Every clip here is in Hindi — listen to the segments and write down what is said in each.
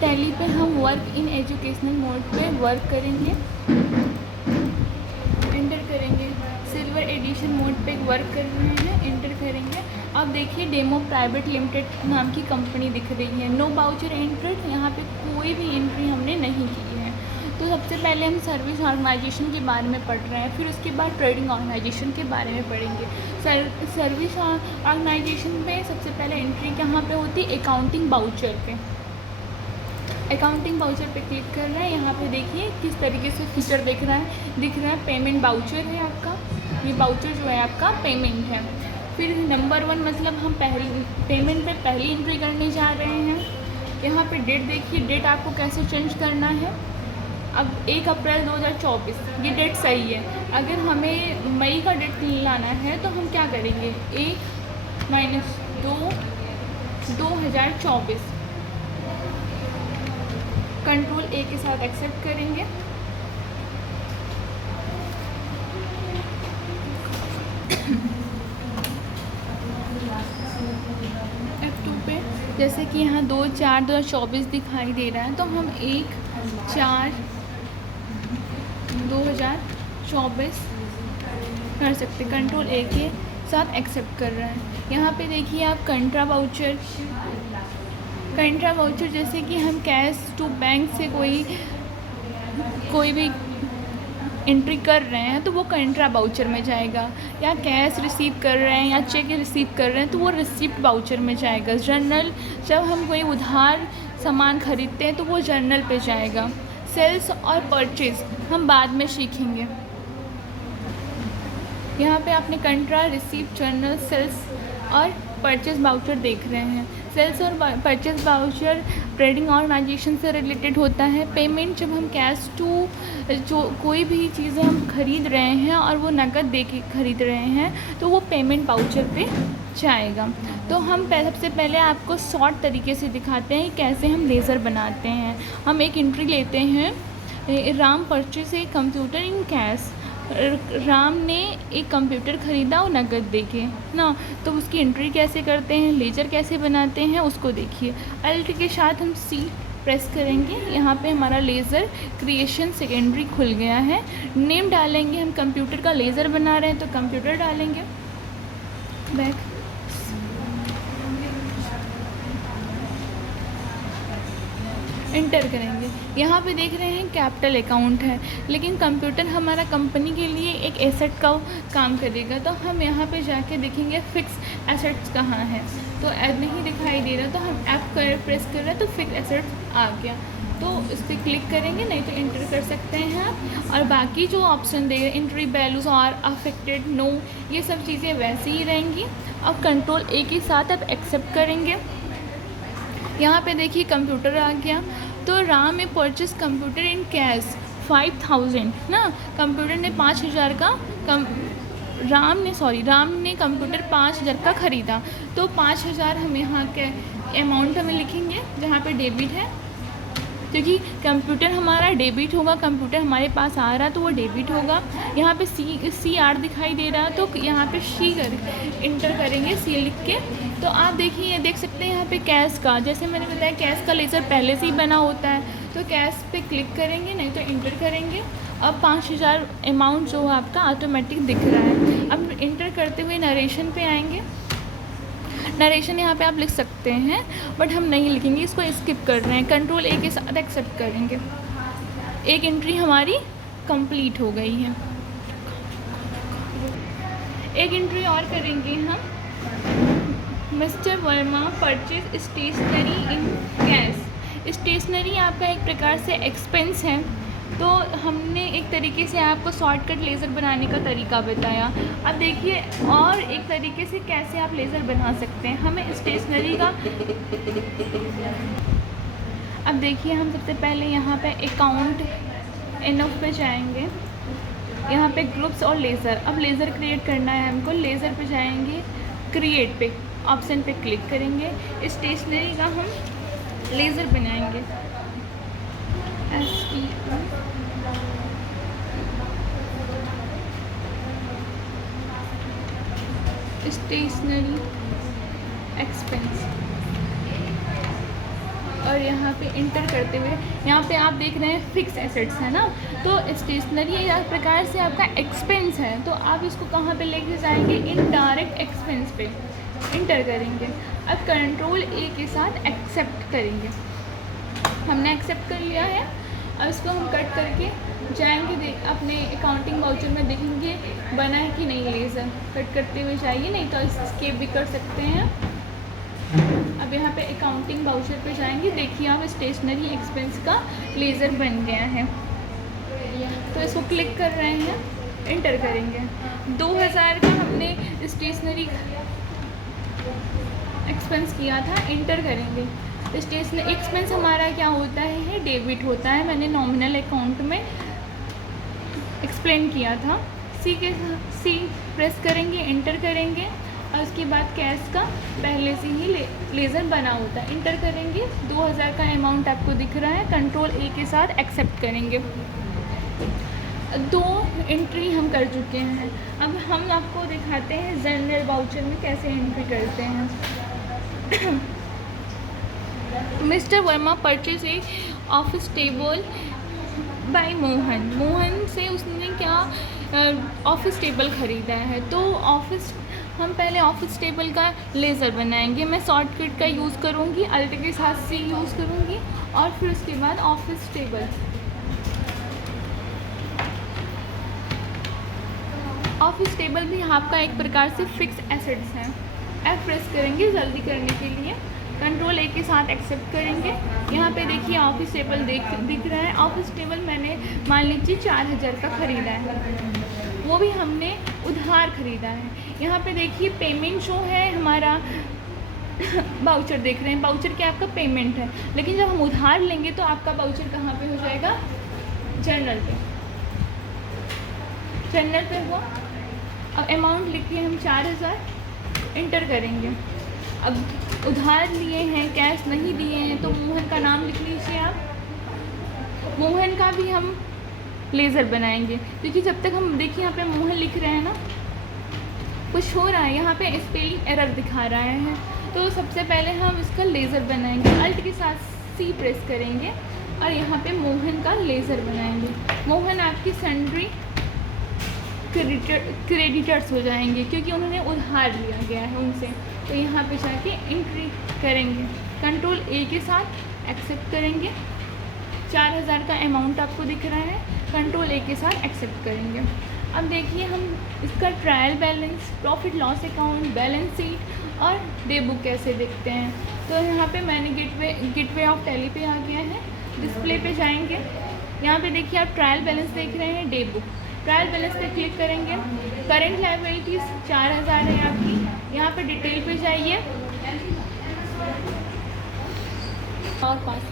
टैली पे हम वर्क इन एजुकेशनल मोड पे वर्क करेंगे, एंटर करेंगे। सिल्वर एडिशन मोड पे वर्क कर रहे हैं, एंटर करेंगे। अब देखिए डेमो प्राइवेट लिमिटेड नाम की कंपनी दिख रही है। नो बाउचर एंट्रेड, यहाँ पे कोई भी एंट्री हमने नहीं की है। तो सबसे पहले हम सर्विस ऑर्गेनाइजेशन के बारे में पढ़ रहे हैं, फिर उसके बाद ट्रेडिंग ऑर्गेनाइजेशन के बारे में पढ़ेंगे। सर्विस ऑर्गेनाइजेशन पे सबसे पहले एंट्री कहाँ पे होती है? अकाउंटिंग बाउचर पे। अकाउंटिंग बाउचर पे क्लिक कर रहे हैं। यहाँ पे देखिए किस तरीके से फीचर दिख रहा है पेमेंट बाउचर है आपका, ये बाउचर जो है आपका पेमेंट है। फिर नंबर 1 मतलब हम पेमेंट पे पहली एंट्री करने जा रहे हैं। यहाँ पे डेट देखिए, डेट आपको कैसे चेंज करना है। अब 1 अप्रैल 2024 ये डेट सही है। अगर हमें मई का डेट लाना है तो हम क्या करेंगे? 1-2-2024 कंट्रोल A के साथ एक्सेप्ट करेंगे। F2 पे जैसे कि यहाँ 2/4/2024 दिखाई दे रहा है, तो हम 1/4/2024 कर सकते। कंट्रोल A के साथ एक्सेप्ट कर रहा है। यहाँ पे देखिए आप कंट्रा वाउचर जैसे कि हम कैश टू बैंक से कोई भी एंट्री कर रहे हैं तो वो कंट्रा वाउचर में जाएगा, या कैश रिसीव कर रहे हैं या चेक रिसीव कर रहे हैं तो वो रिसिप्ट वाउचर में जाएगा। जर्नल, जब हम कोई उधार सामान खरीदते हैं तो वो जर्नल पे जाएगा। सेल्स और परचेज हम बाद में सीखेंगे। यहाँ पे आपने कंट्रा, रिसीप्ट, जर्नल, सेल्स और परचेज वाउचर देख रहे हैं। सेल्स और परचेज वाउचर ट्रेडिंग ऑर्गेनाइजेशन से रिलेटेड होता है। पेमेंट जब हम कैश टू जो कोई भी चीज़ें हम खरीद रहे हैं और वो नकद दे के खरीद रहे हैं तो वो पेमेंट वाउचर पे जाएगा। तो हम सबसे पहले आपको शॉर्ट तरीके से दिखाते हैं कैसे हम लेज़र बनाते हैं। हम एक एंट्री लेते हैं, Ram purchase a computer in cash. Ram ने एक कंप्यूटर ख़रीदा और नकद देके ना, तो उसकी एंट्री कैसे करते हैं, लेजर कैसे बनाते हैं उसको देखिए। अल्ट के साथ हम सी प्रेस करेंगे। यहाँ पे हमारा लेज़र क्रिएशन सेकेंडरी खुल गया है। नेम डालेंगे, हम कंप्यूटर का लेज़र बना रहे हैं तो कंप्यूटर डालेंगे। बैक इंटर करेंगे। यहाँ पे देख रहे हैं कैपिटल अकाउंट है, लेकिन कंप्यूटर हमारा कंपनी के लिए एक एसेट का काम करेगा। तो हम यहाँ पे जाके देखेंगे फिक्स एसेट्स कहाँ है, तो ऐड नहीं दिखाई दे रहा तो हम ऐप प्रेस कर रहे हैं तो फिक्स एसेट्स आ गया, तो इस पर क्लिक करेंगे, नहीं तो इंटर कर सकते हैं आप। और बाकी जो ऑप्शन देगा एंट्री वैल्यूज़ और अफेक्टेड, नो, ये सब चीज़ें वैसे ही रहेंगी। अब कंट्रोल A के साथ आप एक्सेप्ट करेंगे। यहाँ पे देखिए कंप्यूटर आ गया। तो राम ने परचेस कंप्यूटर इन कैश 5000 ना, कंप्यूटर ने 5000 का राम ने कंप्यूटर 5000 का ख़रीदा। तो 5000 हम यहाँ के अमाउंट हमें लिखेंगे जहाँ पे डेबिट है, क्योंकि कंप्यूटर हमारा डेबिट होगा, कंप्यूटर हमारे पास आ रहा है तो वो डेबिट होगा। यहाँ पे CR दिखाई दे रहा है तो यहाँ पे इंटर करेंगे C लिख के। तो आप देखिए, ये देख सकते हैं यहाँ पे कैश का, जैसे मैंने बताया कैश का लेज़र पहले से ही बना होता है, तो कैश पे क्लिक करेंगे, नहीं तो इंटर करेंगे। अब 5000 अमाउंट जो है आपका ऑटोमेटिक दिख रहा है। अब इंटर करते हुए नरेशन पे आएंगे। नरेशन यहाँ पे आप लिख सकते हैं, बट हम नहीं लिखेंगे, इसको स्किप कर रहे हैं। कंट्रोल A के साथ एक्सेप्ट करेंगे। एक एंट्री हमारी कंप्लीट हो गई है। एक एंट्री और करेंगे हम, mister Verma purchase stationery in cash. Stationery आपका एक प्रकार से एक्सपेंस है, तो हमने एक तरीके से आपको शॉर्टकट लेज़र बनाने का तरीका बताया। अब देखिए और एक तरीके से कैसे आप लेज़र बना सकते हैं। हमें स्टेशनरी का, अब देखिए हम सबसे पहले यहाँ पे अकाउंट इनफ पे जाएंगे। यहाँ पे ग्रुप्स और लेज़र, अब लेज़र क्रिएट करना है हमको। लेज़र पे जाएंगे, क्रिएट पे ऑप्शन पे क्लिक करेंगे। स्टेशनरी का हम लेज़र बनाएंगे, स्टेशनरी एक्सपेंस, और यहाँ पे इंटर करते हुए यहाँ पे आप देख रहे हैं फिक्स एसेट्स है ना, तो स्टेशनरी एक प्रकार से आपका एक्सपेंस है, तो आप इसको कहाँ पे लेके जाएंगे, इनडायरेक्ट एक्सपेंस पे इंटर करेंगे। अब कंट्रोल ए के साथ एक्सेप्ट करेंगे, हमने एक्सेप्ट कर लिया है। अब इसको हम कट करके जाएंगे अपने अकाउंटिंग वाउचर में देखेंगे बना है कि नहीं लेज़र, कट करते हुए जाइए, नहीं तो स्केप भी कर सकते हैं। अब यहाँ पे अकाउंटिंग वाउचर पे जाएंगे, देखिए आप स्टेशनरी एक्सपेंस का लेज़र बन गया है, तो इसको क्लिक कर रहे हैं, इंटर करेंगे। 2000 का हमने स्टेशनरी एक्सपेंस किया था, इंटर करेंगे। स्टेशनरी एक्सपेंस हमारा क्या होता है, डेबिट होता है, मैंने नॉमिनल अकाउंट में एक्सप्लेन किया था। सी प्रेस करेंगे, इंटर करेंगे, और उसके बाद कैश का पहले से ही लेज़र बना होता है, इंटर करेंगे। 2000 का अमाउंट आपको दिख रहा है, कंट्रोल ए के साथ एक्सेप्ट करेंगे। 2 एंट्री हम कर चुके हैं। अब हम आपको दिखाते हैं जनरल वाउचर में कैसे एंट्री करते हैं। Mister Verma purchase a office table by Mohan, Mohan से उसने क्या ऑफिस टेबल ख़रीदा है, तो हम पहले ऑफिस टेबल का लेज़र बनाएंगे। मैं शॉर्टकट का यूज़ करूँगी, अल्ट के साथ सी यूज़ करूँगी, और फिर उसके बाद ऑफिस टेबल। ऑफिस टेबल भी आपका एक प्रकार से फिक्स एसेट्स है। एफ प्रेस करेंगे जल्दी करने के लिए, कंट्रोल ए के साथ एक्सेप्ट करेंगे। यहाँ पे देखिए ऑफिस टेबल दिख रहा है। ऑफिस टेबल मैंने मान लीजिए 4000 का ख़रीदा है, वो भी हमने उधार ख़रीदा है। यहाँ पे देखिए पेमेंट शो है हमारा, बाउचर देख रहे हैं, बाउचर क्या आपका पेमेंट है, लेकिन जब हम उधार लेंगे तो आपका बाउचर कहाँ पे हो जाएगा, जर्नल पे, जर्नल पे हुआ। अब अमाउंट लिखिए हम 4000, इंटर करेंगे। अब उधार लिए हैं, कैश नहीं दिए हैं, तो मोहन का नाम लिख लीजिए आप। मोहन का भी हम लेज़र बनाएंगे, क्योंकि जब तक हम देखिए यहाँ पे मोहन लिख रहे हैं ना, कुछ हो रहा है, यहाँ पे स्पेलिंग एरर दिखा रहा है, तो सबसे पहले हम इसका लेज़र बनाएंगे। अल्ट के साथ सी प्रेस करेंगे और यहाँ पे मोहन का लेज़र बनाएंगे। मोहन आपकी सन्ड्री क्रेडिटर्स हो जाएंगे, क्योंकि उन्होंने उधार लिया गया है उनसे, तो यहाँ पे जाके एंट्री करेंगे। कंट्रोल ए के साथ एक्सेप्ट करेंगे। 4000 का अमाउंट आपको दिख रहा है, कंट्रोल ए के साथ एक्सेप्ट करेंगे। अब देखिए हम इसका trial balance, profit loss account, balance sheet और डे बुक कैसे देखते हैं। तो यहाँ पे मैंने गेटवे ऑफ टैली पे आ गया है, डिस्प्ले पे जाएंगे। यहाँ पे देखिए आप ट्रायल बैलेंस देख रहे हैं, डे बुक। ट्रायल बैलेंस पे क्लिक करेंगे। करेंट लायबिलिटीज़ 4000 है आपकी, यहाँ पे डिटेल पे जाइए और पास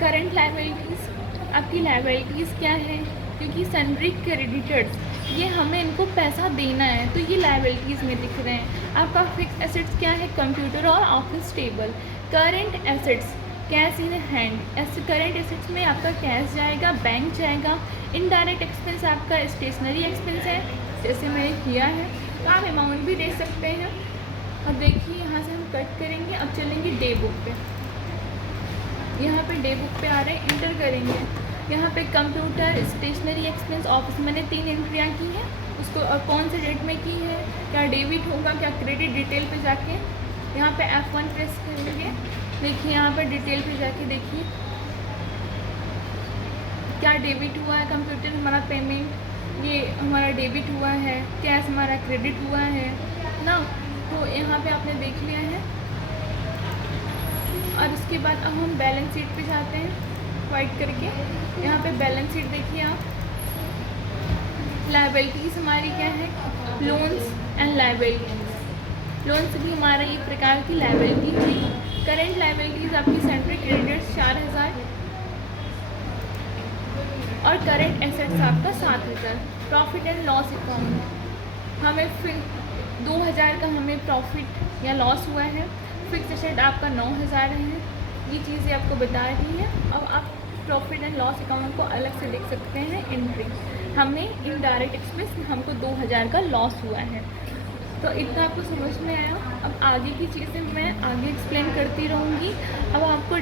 करंट लायबिलिटीज़, आपकी लायबिलिटीज़ क्या है, क्योंकि सन्ड्री क्रेडिटर्स ये हमें इनको पैसा देना है, तो ये लायबिलिटीज़ में दिख रहे हैं। आपका फिक्स एसेट्स क्या है, कंप्यूटर और office table. Current assets cash in hand, current assets में आपका कैश जाएगा, बैंक जाएगा। इनडायरेक्ट एक्सपेंस आपका स्टेशनरी एक्सपेंस है, जैसे मैंने किया है, तो आप अमाउंट भी दे सकते हैं। और देखिए यहाँ से हम कट करेंगे, अब चलेंगे डे बुक पे। यहाँ पे डे बुक पे आ रहे हैं, इंटर करेंगे। यहाँ पे कंप्यूटर, स्टेशनरी एक्सपेंस, ऑफिस, मैंने 3 एंट्रियाँ की हैं, उसको और कौन से डेट में की है, क्या डेबिट होगा क्या क्रेडिट, डिटेल पे जाके यहाँ पे F1 प्रेस करेंगे। देखिए यहाँ पर डिटेल पे जाके देखिए क्या डेबिट हुआ है, कंप्यूटर हमारा पेमेंट ये हमारा डेबिट हुआ है, कैश हमारा क्रेडिट हुआ है ना, तो यहाँ पे आपने देख लिया है। और उसके बाद अब हम बैलेंस शीट पे जाते हैं, वाइट करके। यहाँ पे बैलेंस शीट देखिए आप, लायबिलिटीज़ हमारी क्या है, लोन्स एंड लायबिलिटीज़। लोन्स भी हमारा एक प्रकार की लायबिलिटी थी। करेंट लायबिलिटीज़ आपकी सन्ड्री क्रेडिटर्स 4000 और करेंट एसेट्स आपका 7000। प्रॉफिट एंड लॉस अकाउंट हमें फिर 2000 का हमें प्रॉफिट या लॉस हुआ है। फिक्स एसेट आपका 9000 है। ये चीज़ें आपको बता रही है। अब आप प्रॉफिट एंड लॉस अकाउंट को अलग से देख सकते हैं। एंट्री हमें इनडायरेक्ट एक्सपेंस हमको 2000 का लॉस हुआ है। तो इतना आपको समझ में आया। अब आगे की चीज़ें मैं आगे एक्सप्लेन करती रहूँगी। अब आपको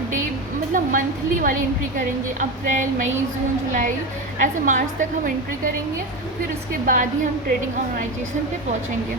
मतलब मंथली वाली एंट्री करेंगे, अप्रैल, मई, जून, जुलाई, ऐसे मार्च तक हम एंट्री करेंगे, फिर उसके बाद ही हम ट्रेडिंग ऑर्गेनाइजेशन पे पहुँचेंगे।